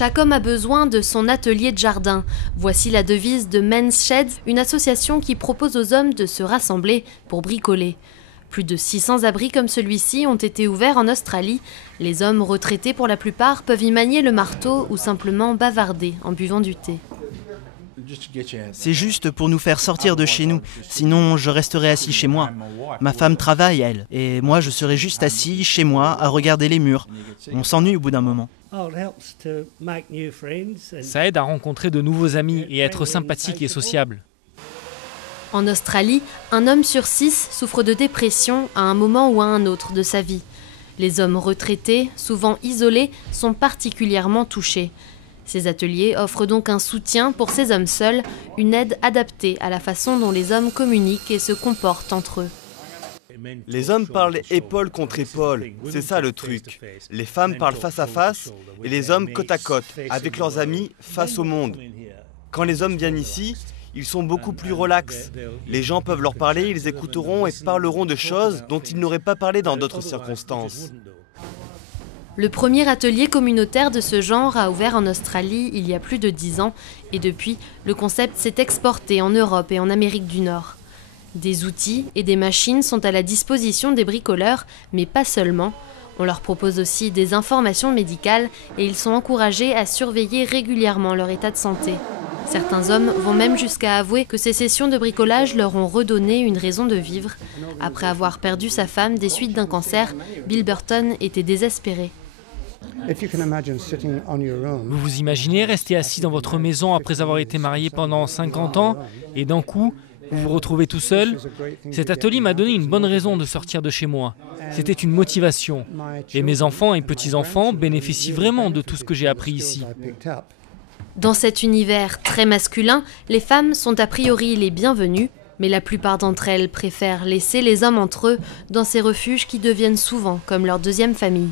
Chaque homme a besoin de son atelier de jardin. Voici la devise de Men's Sheds, une association qui propose aux hommes de se rassembler pour bricoler. Plus de 600 abris comme celui-ci ont été ouverts en Australie. Les hommes retraités pour la plupart peuvent y manier le marteau ou simplement bavarder en buvant du thé. C'est juste pour nous faire sortir de chez nous, sinon je resterai assis chez moi. Ma femme travaille, elle, et moi je serai juste assis chez moi à regarder les murs. On s'ennuie au bout d'un moment. Ça aide à rencontrer de nouveaux amis et à être sympathique et sociable. En Australie, un homme sur 6 souffre de dépression à un moment ou à un autre de sa vie. Les hommes retraités, souvent isolés, sont particulièrement touchés. Ces ateliers offrent donc un soutien pour ces hommes seuls, une aide adaptée à la façon dont les hommes communiquent et se comportent entre eux. Les hommes parlent épaule contre épaule, c'est ça le truc. Les femmes parlent face à face et les hommes côte à côte, avec leurs amis face au monde. Quand les hommes viennent ici, ils sont beaucoup plus relax. Les gens peuvent leur parler, ils écouteront et parleront de choses dont ils n'auraient pas parlé dans d'autres circonstances. Le premier atelier communautaire de ce genre a ouvert en Australie il y a plus de 10 ans et depuis, le concept s'est exporté en Europe et en Amérique du Nord. Des outils et des machines sont à la disposition des bricoleurs, mais pas seulement. On leur propose aussi des informations médicales et ils sont encouragés à surveiller régulièrement leur état de santé. Certains hommes vont même jusqu'à avouer que ces sessions de bricolage leur ont redonné une raison de vivre. Après avoir perdu sa femme des suites d'un cancer, Bill Burton était désespéré. Vous vous imaginez rester assis dans votre maison après avoir été marié pendant 50 ans et d'un coup, vous vous retrouvez tout seul? Cet atelier m'a donné une bonne raison de sortir de chez moi. C'était une motivation. Et mes enfants et petits-enfants bénéficient vraiment de tout ce que j'ai appris ici. Dans cet univers très masculin, les femmes sont a priori les bienvenues, mais la plupart d'entre elles préfèrent laisser les hommes entre eux dans ces refuges qui deviennent souvent comme leur deuxième famille.